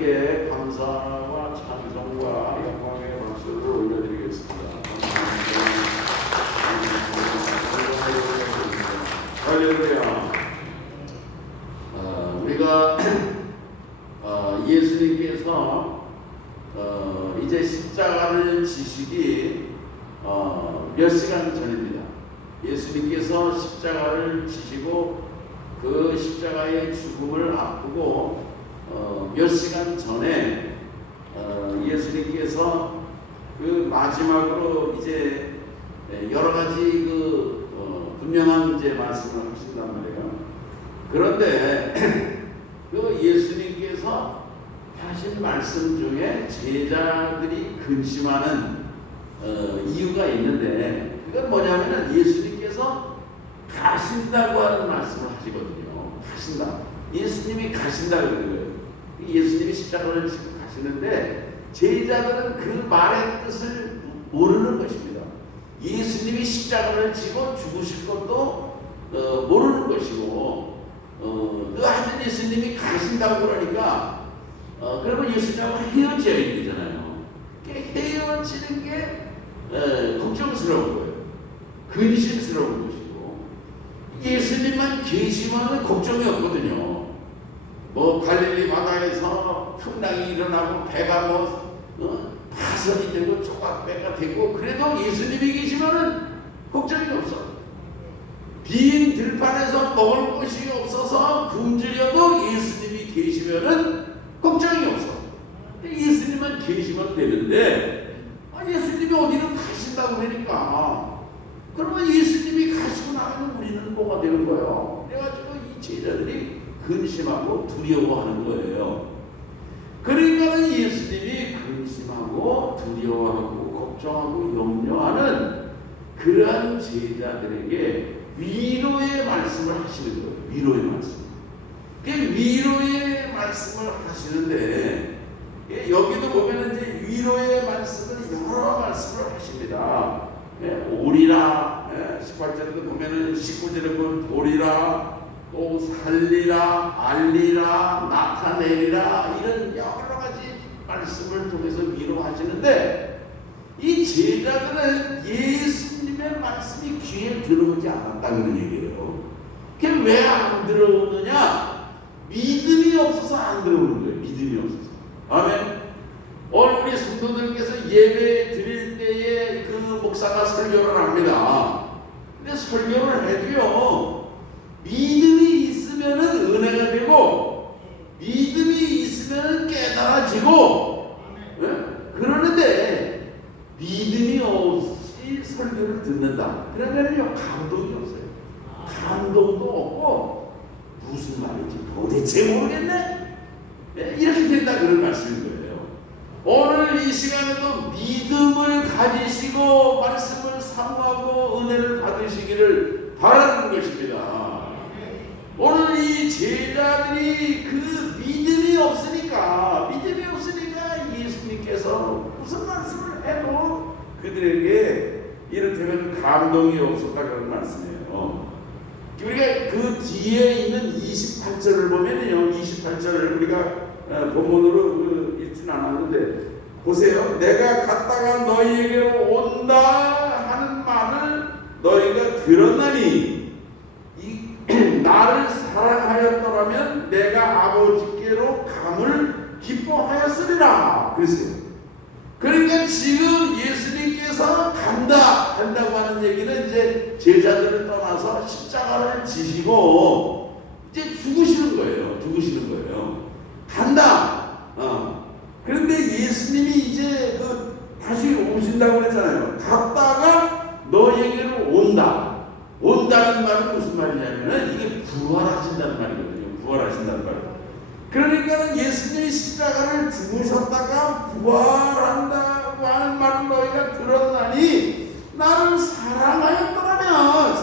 하나님께 감사와 찬송과 영광의 박수를 올려드리겠습니다. 할렐루야. 우리가 예수님께서 이제 십자가를 지시기 몇 시간 전입니다. 예수님께서 십자가를 지시고 그 십자가의 죽음을 앞두고 몇 시간 전에 예수님께서 그 마지막으로 이제 여러 가지 분명한 이제 말씀을 하신단 말이에요. 그런데 그 예수님께서 하신 말씀 중에 제자들이 근심하는 이유가 있는데, 그건 뭐냐면은 예수님께서 가신다고 하는 말씀을 하시거든요. 가신다. 예수님이 가신다고 그래요. 예수님이 십자가를 지고 가시는데 제자들은 그 말의 뜻을 모르는 것입니다. 예수님이 십자가를 지고 죽으실 것도 모르는 것이고, 하여튼 예수님이 가신다고 그러니까 그러면 예수님하고 헤어져야 되잖아요. 헤어지는 게 걱정스러운 거예요. 근심스러운 것이고, 예수님만 계시면 걱정이 없거든요. 뭐 갈릴리 바다에서 풍랑이 일어나고 배가 파선이 되고 조각배가 되고 그래도 예수님이 계시면은 걱정이 없어. 빈 들판에서 먹을 것이 없어서 굶주려도 예수님이 계시면은 걱정이 없어. 예수님만 계시면 되는데 예수님이 어디를 가신다고 그러니까, 그러면 예수님이 가시고 나면 우리는 뭐가 되는 거예요? 그래가지고 이 제자들이 근심하고 두려워하는 거예요. 그러니까 예수님이 근심하고 두려워하고 걱정하고 염려하는 그러한 제자들에게 위로의 말씀을 하시는 거예요. 위로의 말씀. 그 위로의 말씀을 하시는데, 여기도 보면 이제 위로의 말씀을 여러 말씀을 하십니다. 오리라, 18절에도 보면은 19절에 보면 보리라, 또 살리라, 알리라, 나타내리라, 이런 여러 가지 말씀을 통해서 위로하시는데, 이 제자들은 예수님의 말씀이 귀에 들어오지 않았다는 얘기예요. 그게 왜 안 들어오느냐? 믿음이 없어서 안 들어오는 거예요. 믿음이 없어서. 아멘. 오늘 우리 성도들께서 예배 드릴 때에 그 목사가 설교를 합니다. 근데 설교를 해도요, 믿음이 있으면은 은혜가 되고, 믿음이 있으면은 깨달아지고, 그러는데 믿음이 없이 설교를 듣는다. 그러면은요, 감동이 없어요. 감동도 없고, 무슨 말인지 도대체 모르겠네? 이렇게 된다, 그런 말씀인 거예요. 오늘 이 시간에도 믿음을 가지시고 말씀을 사모하고 은혜를 받으시기를 바라는 것입니다. 오늘 이 제자들이 그 믿음이 없으니까 예수님께서 무슨 말씀을 해도 그들에게 이를테면 감동이 없었다, 그런 말씀이에요. 우리가 그 뒤에 있는 28절을 보면요, 28절을 우리가 본문으로 읽지는 않았는데 보세요. 내가 갔다가 너희에게로 온다 하는 말을 너희가 들었나니 나를 사랑하였더라면 내가 아버지께로 감을 기뻐하였으리라 그랬어요. 그러니까 지금 예수님께서 간다고 하는 얘기는 이제 제자들을 떠나서 십자가를 지시고 이제 죽으시는 거예요. 간다. 그런데 예수님이 이제 다시 오신다고 그랬잖아요. 갔다가 너에게로 온다. 온다는 말은 무슨 말이냐면은 이게 부활하신다는 말이거든요. 부활하신다는 말. 그러니까 예수님이 십자가를 죽으셨다가 부활한다고 하는 말을 너희가 들었나니 나를 사랑하였더라면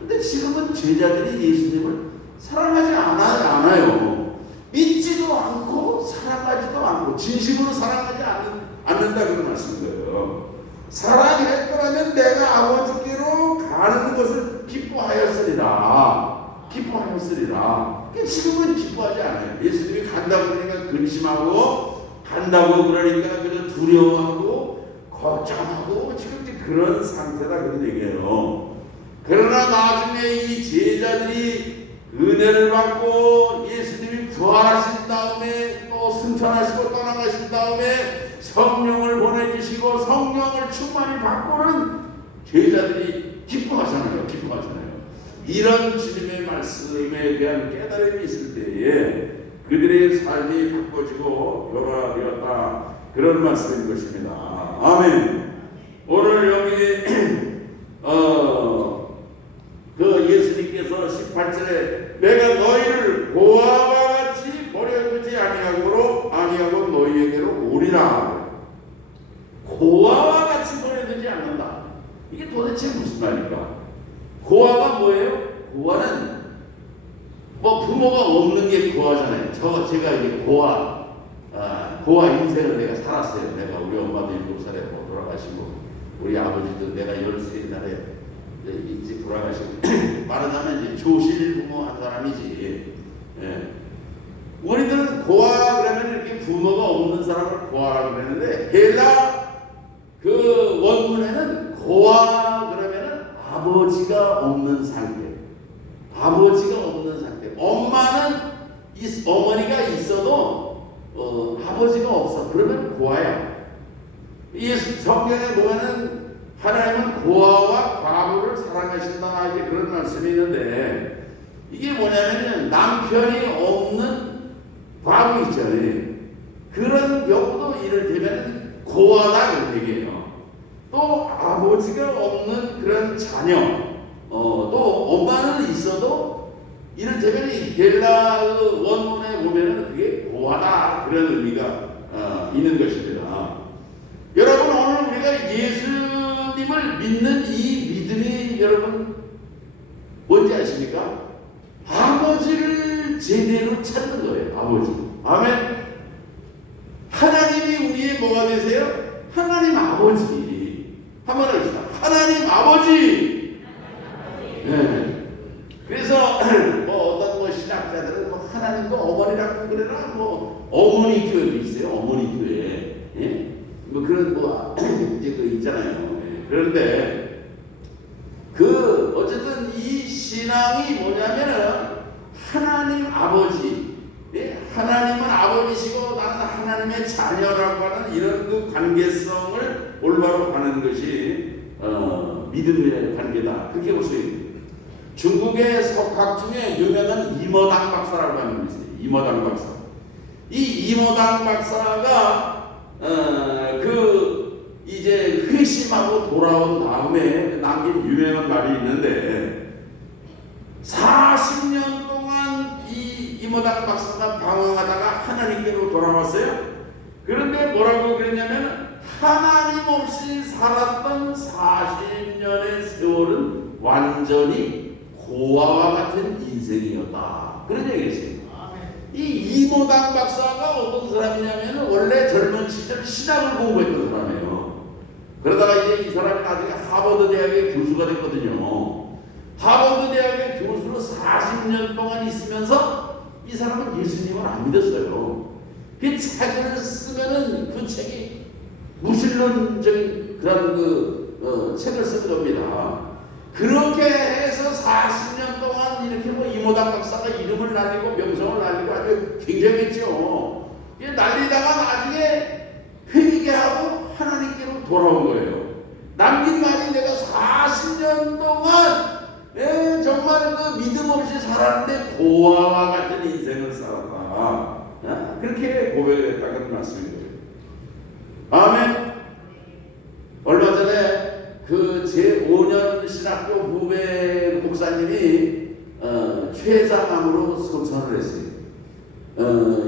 근데 지금은 제자들이 예수님을 사랑하지 않아요. 믿지도 않고 사랑하지도 않고 진심으로 사랑하지 않는다, 그런 말씀인 거예요. 사랑했더라면 내가 아버지께로 가는 것을 기뻐하였으리라. 지금은 기뻐하지 않아요. 예수님이 간다고 그러니까 근심하고 간다고 그러니까 그런 두려워하고 걱정하고 지금 그런 상태다 그런 얘기예요. 그러나 나중에 이 제자들이 은혜를 받고 예수님이 부활하신 다음에 또 승천하시고 떠나가신 다음에 성령을 보내주시고 성령을 충만히 받고는 제자들이 기뻐하잖아요. 이런 주님의 말씀에 대한 깨달음이 있을 때에 그들의 삶이 바꿔지고 변화되었다 그런 말씀인 것입니다. 아멘. 오늘 여기 그 예수님께서 18절에 내가 너희를 고아와 같이 버려두지 아니하고 너희에게로 오리라. 고아와 같이 버려두지 않는다. 이게 도대체 무슨 말입니까? 고아가 뭐예요? 고아는 뭐 부모가 없는 게 고아잖아요. 제가 이게 고아 인생을 내가 살았어요. 내가 우리 엄마도 7살에 돌아가시고 우리 아버지도 내가 13살에 일찍 돌아가시고 말하자면 이제 조실 부모 한 사람이지. 예. 우리들은 고아 그러면 이렇게 부모가 없는 사람을 고아라고 그러는데 헬라 그 원문에는 고아 그러면은 아버지가 없는 상태. 어머니가 있어도 아버지가 없어. 그러면 고아야. 예수 성경에 보면은 하나님은 고아와 과부를 사랑하신다 이제 그런 말씀이 있는데 이게 뭐냐면은 남편이 없는 과부 있잖아요. 그런 경우도 이를테면 고아다 그런 얘기예요. 또 아버지가 없는 그런 자녀, 또 엄마는 있어도 이를테면 헬라 원문에 보면은 그게 고아다 그런 의미가 있는 것입니다. 여러분 오늘 우리가 예수님을 믿는 이 믿음이 여러분 뭔지 아십니까? 아버지를 제대로 찾는 거예요. 아버지. 아멘. 하나님이 우리의 뭐가 되세요? 하나님 아버지. 한번 해봅시다. 하나님 아버지. 네. 그래서 뭐 어떤 신학자들은 뭐 하나님도 어머니라고 그래라 뭐 어머니 교회도 있어요. 어머니 교회. 예? 뭐 그런 뭐 이제 그 있잖아요. 예. 그런데 그 어쨌든 이 신앙이 뭐냐면은 하나님 아버지. 예? 하나님은 아버지시고 나는 하나님의 자녀라고 하는 이런 그 관계성을 올바로 가는 것이 믿음의 관계다. 그렇게 볼 수 있습니다. 중국의 석학 중에 유명한 이머당 박사라고 하는 분이 있어요. 이머당 박사. 이 이머당 박사가 그 이제 회심하고 돌아온 다음에 남긴 유명한 말이 있는데 40년 동안 이 이머당 박사가 방황하다가 하나님께로 돌아왔어요. 그런데 뭐라고 그랬냐면 하나님 없이 살았던 40년의 세월은 완전히 고아와 같은 인생이었다. 그런 얘기했어요. 이 이모당 박사가 어떤 사람이냐면 원래 젊은 시절 신학을 공부했던 사람이에요. 그러다가 이제 이 사람이 나중에 하버드 대학의 교수가 됐거든요. 하버드 대학의 교수로 40년 동안 있으면서 이 사람은 예수님을 안 믿었어요. 그 책을 쓰면은 그 책이 무신론적인 그런 책을 쓴 겁니다. 그렇게 해서 40년 동안 이렇게 뭐 이모당 박사가 이름을 날리고 명성을 날리고 아주 굉장했죠. 날리다가 나중에 회개하고 하나님께로 돌아온 거예요. 남긴 말이 내가 40년 동안 정말 그 믿음 없이 살았는데 고아와 같은 인생을 살았다. 그렇게 고백을 했다는 말씀인 거예요. 아멘. 얼마 전에 그 제5년 신학교 후배 목사님이 최장암으로 소천을 했어요.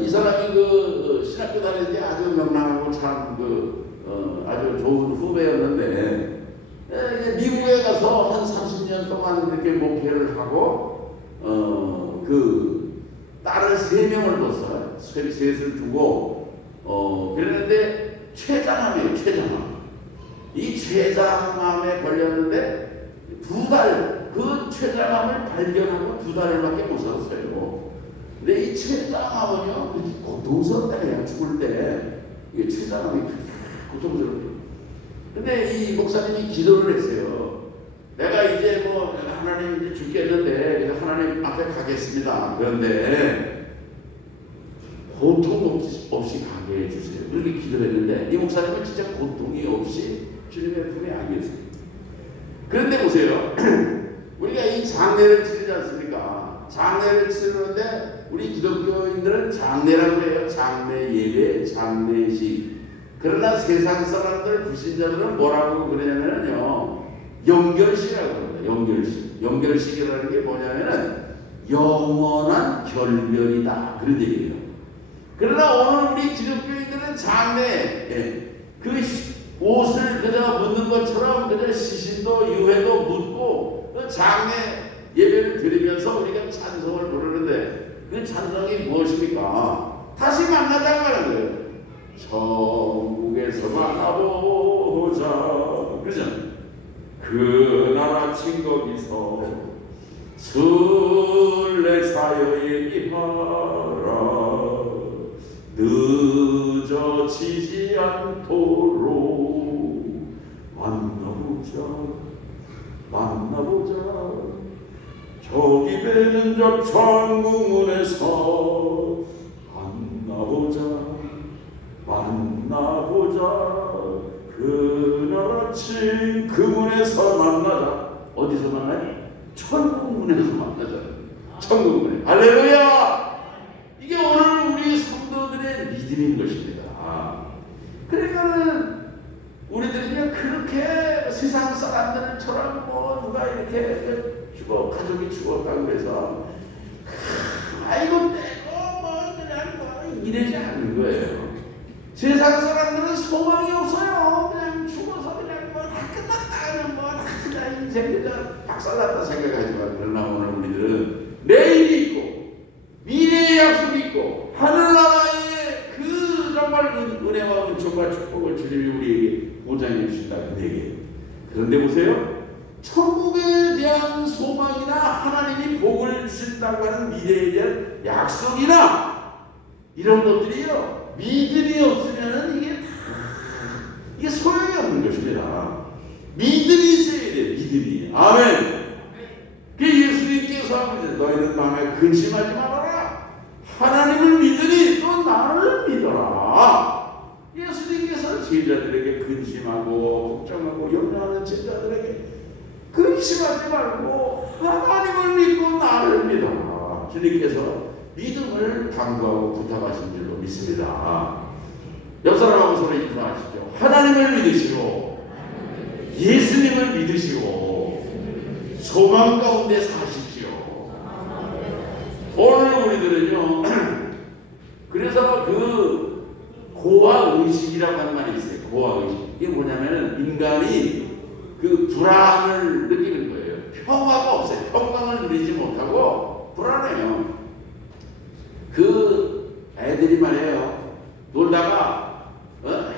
이 사람이 그 신학교 다닐 때 아주 명랑하고 참 아주 좋은 후배였는데 미국에 가서 한 30년 동안 이렇게 목회를 하고 그 딸을 3명을 뒀어요. 셋을 두고 그랬는데 최장암이에요. 최장암. 이 췌장암에 걸렸는데 2달 그 췌장암을 발견하고 2달밖에 못 살았어요. 근데 이 췌장암은요 고통이 고통스럽다. 그냥 죽을 때 이게 최장암이 고통스럽고. 근데 이 목사님이 기도를 했어요. 내가 이제 뭐 하나님 이제 죽겠는데 하나님 앞에 가겠습니다. 그런데 고통 없이 가게 해주세요. 그렇게 기도했는데 이 목사님은 진짜 고통이 없이 주님의 품에 안겼어요. 그런데 보세요. 우리가 이 장례를 치르지 않습니까? 장례를 치르는데 우리 기독교인들은 장례라고 해요. 장례 예배, 장례식. 그러나 세상 사람들, 불신자들은 뭐라고 그러냐면요, 연결식이라고 합니다. 연결식. 연결식이라는 게 뭐냐면은 영원한 결별이다, 그런 얘기예요. 그러나 오늘 우리 기독교인들은 장례, 그 옷을 그저 묻는 것처럼 그저 시신도 유해도 묻고 그 장례 예배를 드리면서 우리가 찬송을 부르는데 그 찬송이 무엇입니까? 다시 만나자고 하는 거예요. 천국에서 만나보자. 그죠? 그날 아침 거기서 순례사여에 비하라. 늦어지지 않도록 만나보자. 저기 뵈는 저 천국문에서 만나보자. 그날 아침 그 문에서 만나자. 어디서 만나니? 천국문에서 만나자. 천국문에. 할렐루야! 이게 오늘 우리 성도들의 믿음인 것입니다. 그러니까는 우리들은요, 그렇게 세상 사람들처럼 뭐 누가 이렇게 가족이 죽었다고 해서 아이고 떼고 뭐 그냥 뭐 이러지 않는 거예요. 세상 사람들은 소망이 없어요. 그냥 죽어서 그냥 뭐 다 끝났다, 그냥 뭐 다 인생 그냥 박살났다 생각하지만, 그러나 오늘 우리들은 내일이 있고 미래의 약속이 있고 하늘나라의 그 정말 은혜와 은총과 축복을 주님이 우리에게 보장해 주신다는 얘기예요. 그런데 보세요. 천국에 대한 소망이나 하나님이 복을 주신다고 하는 미래에 대한 약속이나 이런 것들이요, 믿음이 없으면 이게 소용이 없는 것입니다. 믿음이 있어야 돼요. 믿음이. 아멘. 그 예수님께서 하면서 너희는 마음에 근심하지 말아라. 하나님을 믿으니 또 나를 믿어라. 예수님께서 제자들에게 근심하고 걱정하고 염려하는 제자들에게 근심하지 말고 하나님을 믿고 나를 믿어라. 주님께서 믿음을 당부하고 부탁하신 줄로 믿습니다. 옆 사람하고 서로 인사하시죠. 하나님을 믿으시고 예수님을 믿으시고 소망 가운데 사십시오. 오늘 우리들은요, 그래서 그 고아의식이라고 하는 말이 있어요. 고아의식. 이게 뭐냐면은 인간이 그 불안을 느끼는 거예요. 평화가 없어요. 평강을 누리지 못하고 불안해요. 그 애들이 말이에요. 놀다가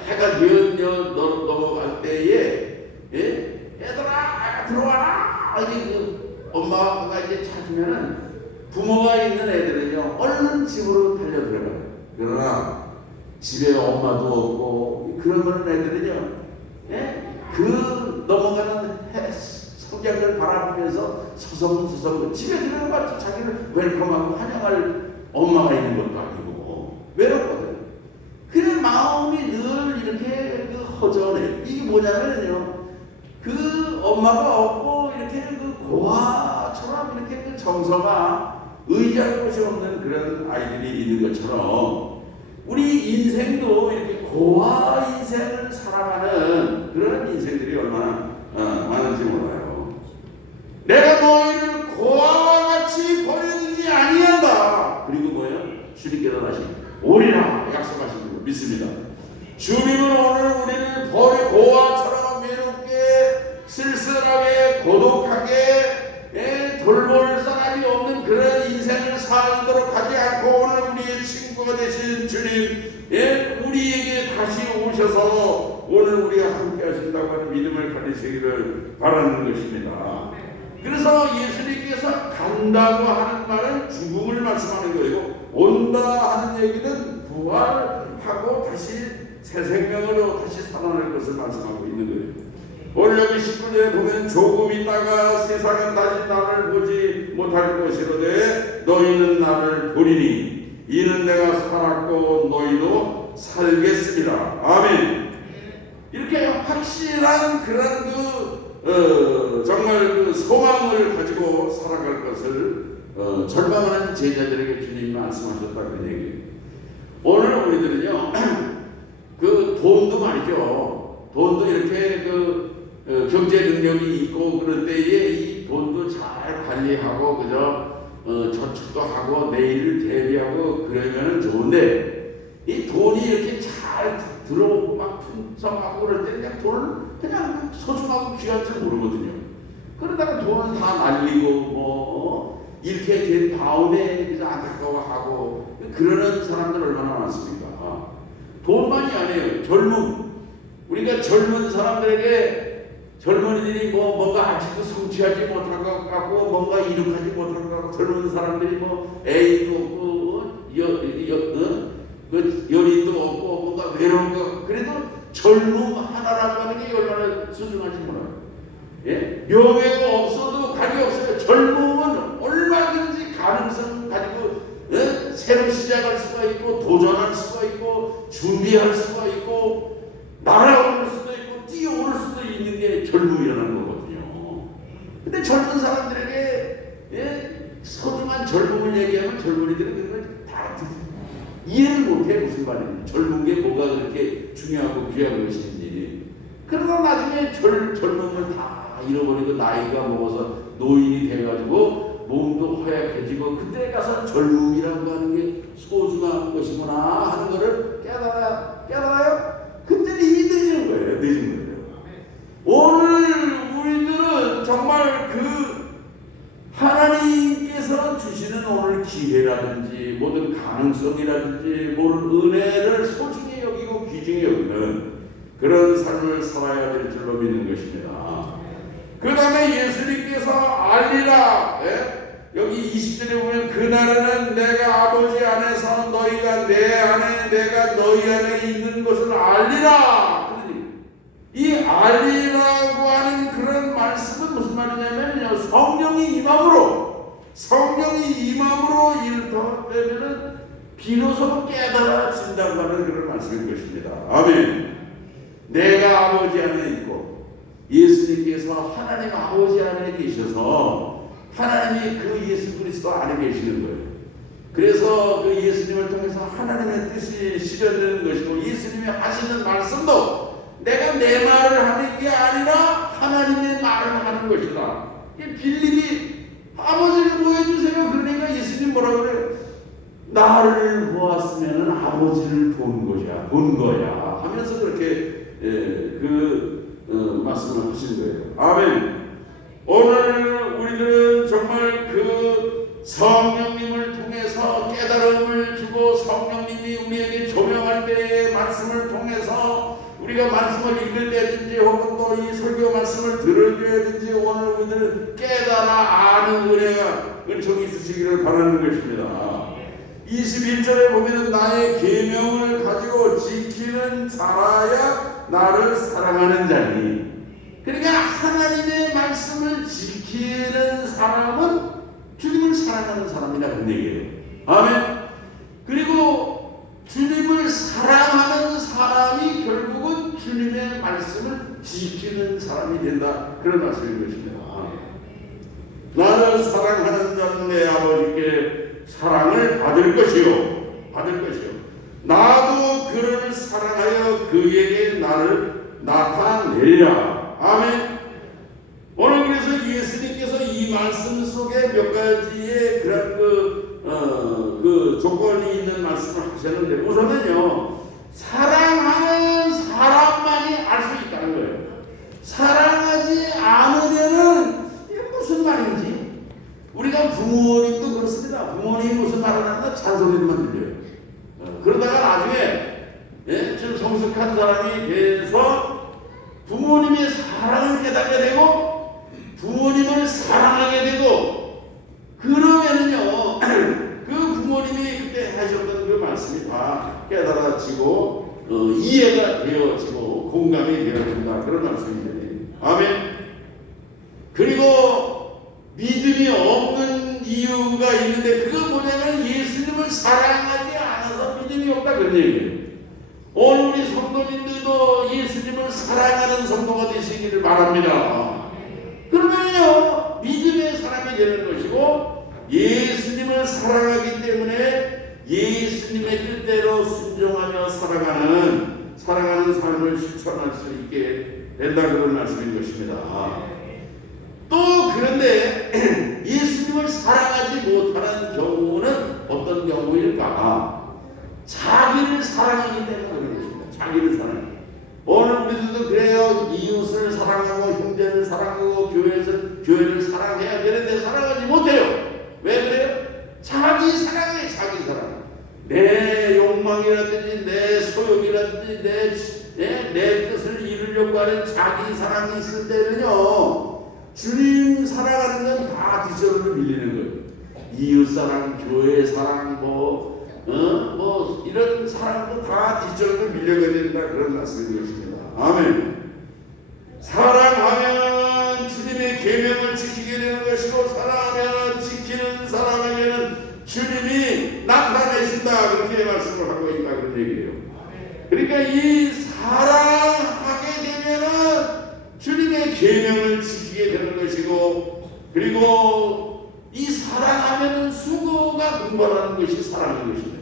해가 뉘엿 넘어갈 때에 얘들아 들어와라. 그 엄마가 이제 찾으면은 부모가 있는 애들은요 얼른 집으로 달려 들어가요. 그러나 집에 엄마도 없고 그러면 애들은요 그 넘어가는 성장을 바라보면서 서성서성 집에 들어가서 자기를 웰컴하고 환영할 엄마가 있는 것도 아니고 외롭거든. 그래 마음이 늘 이렇게 그 허전해. 이게 뭐냐면요 그 엄마가 없고 이렇게 그 고아처럼 이렇게 그 정서가 의지할 곳이 없는 그런 아이들이 있는 것처럼 우리 인생도 이렇게 고아 인생을 살아가는 그런 인생들이 얼마나 많은지 몰라요. 내가 너희를 고아와 같이 버리지 아니한다. 그리고 뭐예요? 주님께서 다시 오리라 약속하신 줄 믿습니다. 주님은 오늘 우리를 고아처럼 외롭게 쓸쓸하게 고독하게 돌볼 사람이 없는 그런 인생을 살도록 하지 않고 오늘 우리의 친구가 되신 주님 우리에게 다시 오셔서 오늘 우리가 함께 하신다고 하는 믿음을 가지시기를 바라는 것입니다. 그래서 예수님께서 간다고 하는 말은 죽음을 말씀하는 거예요. 온다 하는 얘기는 새 생명으로 다시 살아날 것을 말씀하고 있는 거예요. 오늘 여기 19절에 보면 조금 있다가 세상은 다시 나를 보지 못할 것이로되 너희는 나를 보리니 이는 내가 살았고 너희도 살겠습니다. 아멘. 이렇게 확실한 그런 정말 그 소망을 가지고 살아갈 것을 절망하는 제자들에게 주님이 말씀하셨다 그런 얘기예요. 오늘 우리들은요 그 돈도 말이죠. 돈도 이렇게 경제 능력이 있고 그럴 때에 이 돈도 잘 관리하고 저축도 하고 내일을 대비하고 그러면은 좋은데 이 돈이 이렇게 잘 들어오고 막 풍성하고 그럴 때 그냥 돈을 그냥 소중하고 귀한 줄 모르거든요. 그러다가 돈을 다 날리고 이렇게 된 다음에 안타까워하고 그러는 사람들 얼마나 많습니까? 돈만이 아니에요. 젊음. 우리가 젊은 사람들에게 젊은이들이 뭔가 아직도 성취하지 못한 것 같고 뭔가 이룩하지 못한 것 같고 젊은 사람들이 애인도 없고 연인도 없고 뭔가 외로운 것 그래도 젊음 하나라고 하는 게 얼마나 소중한지 몰라요. 예? 명예가 없어도 관계없어요. 젊음은 얼마든지 가능성 가지고 새로 시작할 수가 있고 도전할 수가 있고 준비할 수가 있고 날아오를 수도 있고 뛰어오를 수도 있는 게 젊음이라는 거거든요. 근데 젊은 사람들에게 소중한 젊음을 얘기하면 젊은이들은 그걸 다 이해를 못해. 무슨 말인지 젊은 게 뭐가 그렇게 중요하고 귀한 것인지. 그러다 나중에 젊음을 다 잃어버리고 나이가 먹어서 노인이 돼가지고 몸도 허약해지고 그때 가서 젊음이라고 하는 게 소중한 것이구나 하는 것을 깨달아요. 그때는 이미 늦은 거예요. 오늘 우리들은 정말 하나님께서 주시는 오늘 기회라든지 모든 가능성이라든지 모든 은혜를 소중히 여기고 귀중히 여기는 그런 삶을 살아야 될 줄로 믿는 것입니다. 그 다음에 예수님께서 알리라. 여기 20절에 보면 그날에는 내가 아버지 안에서 너희가 내 안에 내가 너희 안에 있는 것을 알리라. 이 알리라고 하는 그런 말씀은 무슨 말이냐면요 성령이 임함으로 이르되면은 비로소 깨달아진다고 하는 그런 말씀인 것입니다. 아멘. 내가 아버지 안에 있고 예수님께서 하나님 아버지 안에 계셔서 하나님이 그 예수 그리스도 안에 계시는 거예요. 그래서 그 예수님을 통해서 하나님의 뜻이 실현되는 것이고 예수님이 하시는 말씀도 내가 내 말을 하는 게 아니라 하나님의 말을 하는 것이다. 빌립이 아버지를 보여주세요. 그러니까 예수님 뭐라고 그래요? 나를 보았으면 아버지를 본 거야 하면서 그렇게 말씀을 하신 거예요. 아멘. 오늘 우리들은 정말 그 성령님을 통해서 깨달음을 주고 성령님이 우리에게 조명할 때의 말씀을 통해서 우리가 말씀을 읽을 때든지 혹은 또 이 설교 말씀을 들을 때든지 오늘 우리들은 깨달아 아는 은혜가 은총이 있으시기를 바라는 것입니다. 21절에 보면은 나의 계명을 가지고 지키는 자라야 나를 사랑하는 자니. 그러니까 하나님의 말씀을 지키는 사람은 주님을 사랑하는 사람이라 그런 얘기예요. 아멘. 그리고 주님을 사랑하는 사람이 결국은 주님의 말씀을 지키는 사람이 된다. 그런 말씀인 것입니다. 나를 사랑하는 자는 내 아버지께 사랑을 받을 것이요. 나도 그를 사랑하여 그에게 나를 나타내리라. 아멘. 오늘 그래서 예수님께서 이 말씀 속에 몇 가지의 그런 그 조건이 있는 말씀을 하셨는데 우선은요 사랑하는 사람만이 알 수 있다는 거예요. 사랑하지 않으면은 이게 무슨 말인지. 우리가 부모님도 그렇습니다. 부모님이 무슨 말을 하나 잔소리만 들려요. 그러다가 나중에 좀 성숙한 사람이 돼서 부모님의 사랑을 깨닫게 되고 부모님을 사랑하게 되고 그러면은요 그 부모님이 그때 하셨던 그 말씀이 다 깨달아지고 이해가 되어지고 공감이 되어진다 그런 말씀입니다. 아멘. 그리고 믿음이 없는 이유가 있는데 그건 뭐냐면 예수님을 사랑하지 않아서 믿음이 없다 그런 얘기예요. 오늘 우리 성도님들도 예수님을 사랑하는 성도가 되시기를 바랍니다. 그러면요 믿음의 사람이 되는 것이고 예수님을 사랑하기 때문에 예수님의 뜻대로 순종하며 살아가는 삶을 실천할 수 있게 된다 그런 말씀인 것입니다. 또 그런데 예수님을 사랑하지 못하는 경우는 어떤 경우일까? 자기를 사랑하기 때문에 그런 것입니다. 자기를 사랑해. 오늘 우리들도 그래요. 이웃을 사랑하고 형제를 사랑하고 교회를 사랑해야 되는데 사랑하지 못해요. 왜 그래요? 자기 사랑해. 자기 사랑. 내 욕망이라든지 내 소욕이라든지 내 뜻을 이루려고 하는 자기 사랑이 있을 때는요 주님 사랑하는 건 다 뒷전으로 밀리는 거예요. 이웃 사랑, 교회 사랑, 이런 사랑도 다 뒷전으로 밀려가야 된다 그런 말씀인 것입니다. 아멘. 사랑하면 주님의 계명을 지키게 되는 것이고 사랑하면 지키는 사람에게는 주님이 나타내신다 그렇게 말씀을 하고 있다 그런 얘기예요. 그러니까 이 사랑하게 되면은 주님의 계명을 지키게 되는 것이고 그리고 이 사랑하면은 수고가 분발하는 것이 사랑인 것입니다.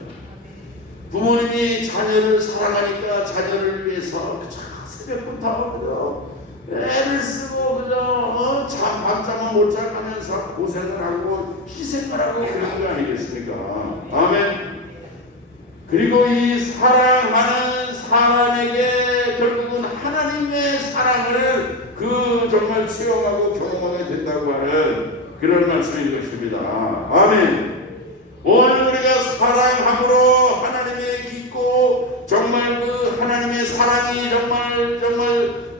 부모님이 자녀를 사랑하니까 자녀를 위해서 새벽부터 애를 쓰고 밤잠을 못 자가면서 고생을 하고 희생을 하고 그런 거 아니겠습니까? 아멘. 그리고 이 사랑하는 사람에게 결국은 하나님의 사랑을 정말 수용하고 경험하게 된다고 하는 그런 말씀인 것입니다. 아멘. 오늘 우리가 사랑함으로 하나님의 깊고 정말 하나님의 사랑이 정말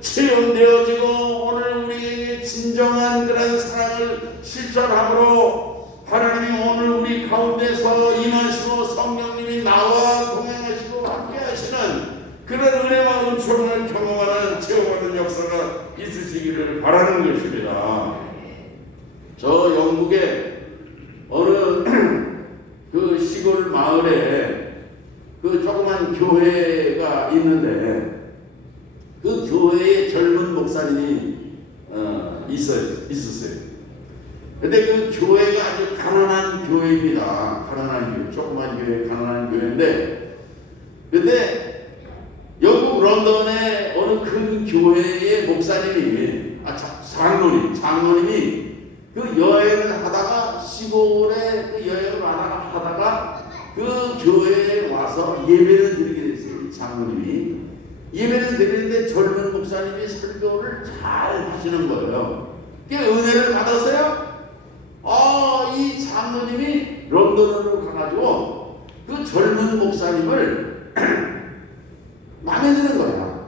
체험되어지고 오늘 우리에게 진정한 그런 사랑을 실천함으로 하나님이 오늘 우리 가운데서 임하시고 성령님이 나와 동행하시고 함께하시는 그런 은혜와 은총을 경험하는 체험하는 역사가 있으시기를 바라는 것입니다. 저 영국에 어느 그 시골 마을에 그 조그만 교회가 있는데 그 교회에 젊은 목사님이 있었어요. 근데 그 교회가 아주 가난한 교회입니다. 가난한 교회, 조그만 교회, 가난한 교회인데 근데 영국 런던의 어느 큰 교회의 목사님이 장로님이 그 여행을 하다가 시골에 그 여행을 하다가 그 교회에 와서 예배를 드리게 됐어요. 장로님이 예배를 드리는데 젊은 목사님이 설교를 잘 하시는 거예요. 그 은혜를 받았어요. 이 장로님이 런던으로 가가지고 그 젊은 목사님을 마음에 드는 거야.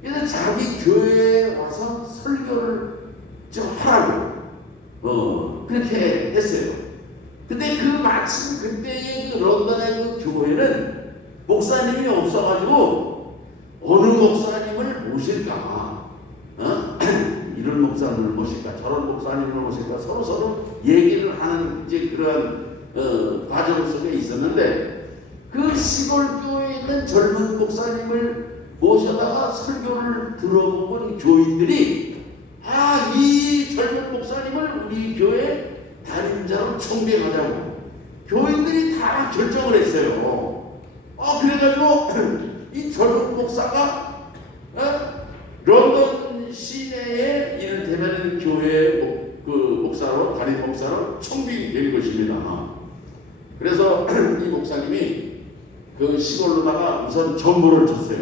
그래서 자기 교회에 와서 설교를 좀 하라고 그렇게 했어요. 근데 마침 그때의 그 런던의 그 교회는 목사님이 없어가지고 어느 목사님을 모실까? 이런 목사님을 모실까? 저런 목사님을 모실까? 서로 얘기를 하는 이제 그런 과정 속에 있었는데 그 시골 교회에 있는 젊은 목사님을 모셔다가 설교를 들어본 교인들이 이 젊은 목사님을 우리 교회 담임자로 청빙하자고 교인들이 다 결정을 했어요. 그래가지고 이 젊은 목사가 런던 시내에 이를테면 교회 목사로 담임 목사로 청빙된 것입니다. 그래서 이 목사님이 그 시골로다가 우선 정보를 줬어요.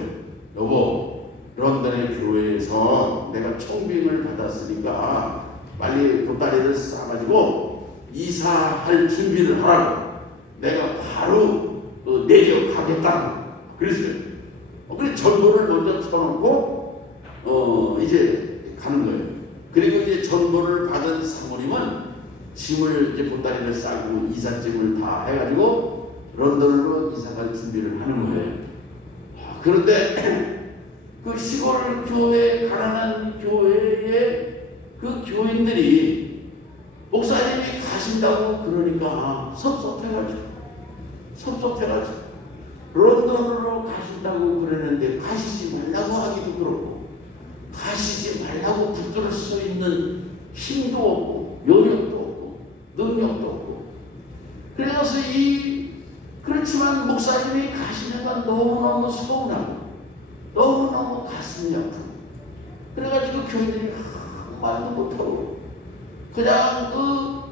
여보, 런던의 교회에서 내가 청빙을 받았으니까 빨리 보따리를 싸가지고 이사할 준비를 하라고. 내가 바로 내려가겠다고 그랬어요. 그래 정보를 먼저 쳐놓고 이제 가는 거예요. 그리고 이제 정보를 받은 사모님은 짐을 이제 보따리를 싸고 이삿짐을 다 해가지고 런던으로 이사갈 준비를 하는 거예요. 그런데 그 시골 교회, 가난한 교회의 그 교인들이 목사님이 가신다고 그러니까 섭섭해가지고 런던으로 가신다고 그러는데 가시지 말라고 하기도 그렇고 가시지 말라고 붙들 수 있는 힘도 없고 여력도 없고 능력도 없고 그래서 그렇지만 목사님이 가시는 건 너무너무 서운하고 너무너무 가슴이 아프고 그래가지고 교인들이 말도 못하고 그냥 그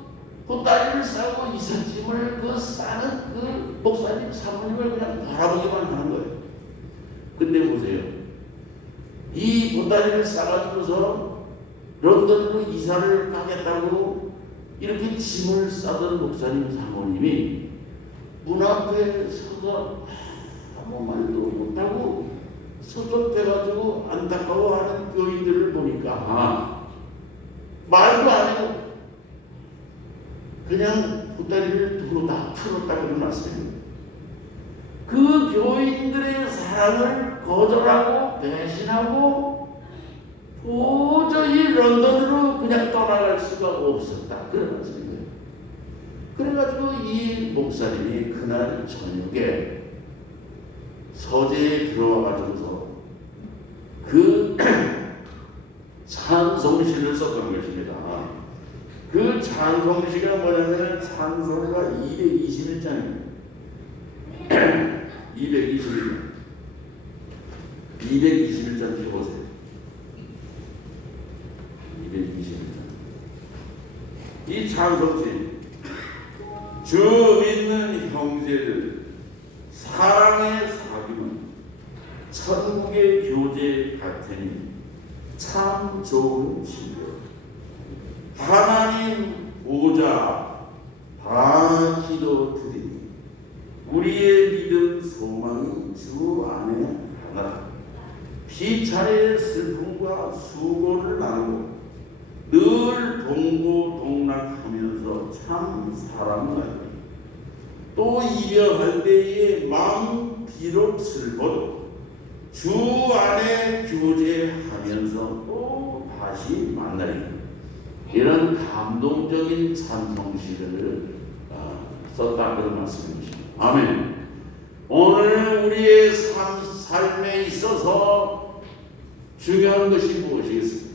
보따리를 싸고 이삿짐을 싸는 그 목사님 사모님을 그냥 바라보기만 하는 거예요. 근데 보세요. 이 보따리를 싸가지고서 런던으로 이사를 가겠다고 이렇게 짐을 싸던 목사님 사모님이 문 앞에 서서 아무 말도 못하고 섭섭해가지고 안타까워하는 교인들을 보니까 말도 안 하고 그냥 보따리를 두고 다 풀었다고 말씀입니다. 그 교인들의 사랑을 거절하고 배신하고 도저히 런던으로 그냥 떠나갈 수가 없었다. 그런 말씀이에요. 그래가지고 이 목사님이 그날 저녁에 서재에 들어와가지고서 그 찬송시를 썼던 것입니다. 그 찬송시가 뭐냐면 찬송가 221장입니다. 221장 펴보세요. 221장. 이 찬송시 주 믿는 형제들 사랑의 사귐은 천국의 교제 같으니 참 좋은 친구 하나님 보좌 다 기도드리니 우리의 믿음 소망이 주 안에 하나라. 피차례의 슬픔과 수고를 나누고 늘 동고동락하면서 참 사랑을 하니 또 이별할 때에 마음 비록 슬퍼도 주 안에 교제하면서 또 다시 만나리. 이런 감동적인 찬송시를 썼다 그런 말씀입니다. 아멘. 오늘 우리의 삶에 있어서 중요한 것이 무엇이겠습니까?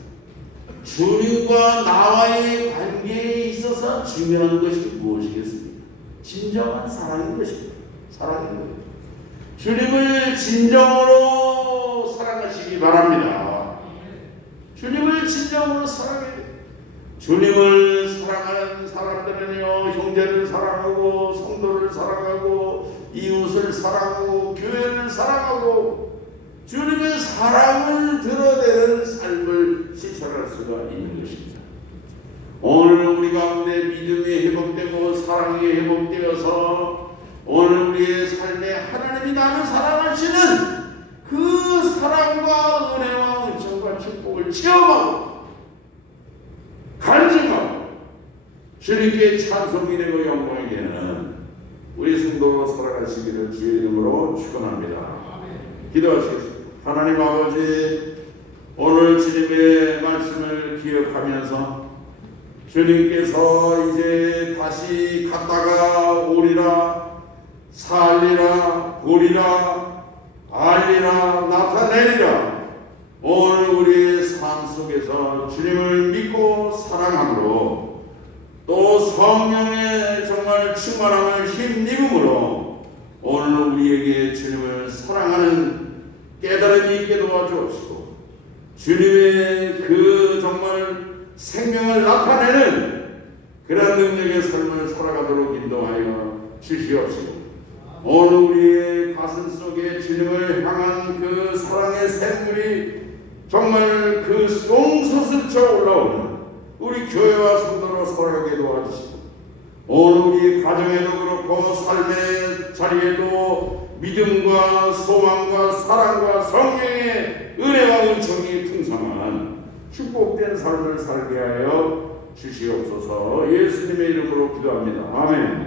주님과 나와의 관계에 있어서 중요한 것이 무엇이겠습니까? 진정한 사랑인 것입니다. 사랑인 거예요. 주님을 진정으로 사랑하시기 바랍니다. 주님을 진정으로 사랑해야 돼요. 주님을 사랑하는 사람들은요, 형제를 사랑하고 성도를 사랑하고 이웃을 사랑하고 교회를 사랑하고 주님의 사랑을 드러내는 삶을 실천할 수가 있는 것입니다. 오늘 우리 가운데 믿음이 회복되고 사랑이 회복되어서 오늘 우리의 삶에 하나님이 나를 사랑하시는 그 사랑과 은혜와 은총과 축복을 체험하고 간증하고 주님께 찬송이 되고 영광이 되는 우리 성도로 살아가시기를 주의 이름으로 축원합니다. 기도하시겠습니다. 하나님 아버지, 오늘 주님의 말씀을 기억하면서 주님께서 이제 다시 갔다가 오리라, 살리라, 보리라, 알리라, 나타내리라. 오늘 우리의 삶 속에서 주님을 믿고 사랑함으로 또 성령의 정말 충만함을 힘입음으로 오늘 우리에게 주님을 사랑하는 깨달음이 있게 도와주옵시고 주님의 그 정말 생명을 나타내는 그런 능력의 삶을 살아가도록 인도하여 주시옵시고 오늘 우리의 가슴 속에 주님을 향한 그 사랑의 샘물이 정말 그 송솟을쳐 올라오는 우리 교회와 성도로 살아가게 도와주시고 오늘 우리 가정에도 그렇고 삶의 자리에도 믿음과 소망과 사랑과 성령의 은혜와 은총이 풍성한 축복된 삶을 살게 하여 주시옵소서. 예수님의 이름으로 기도합니다. 아멘.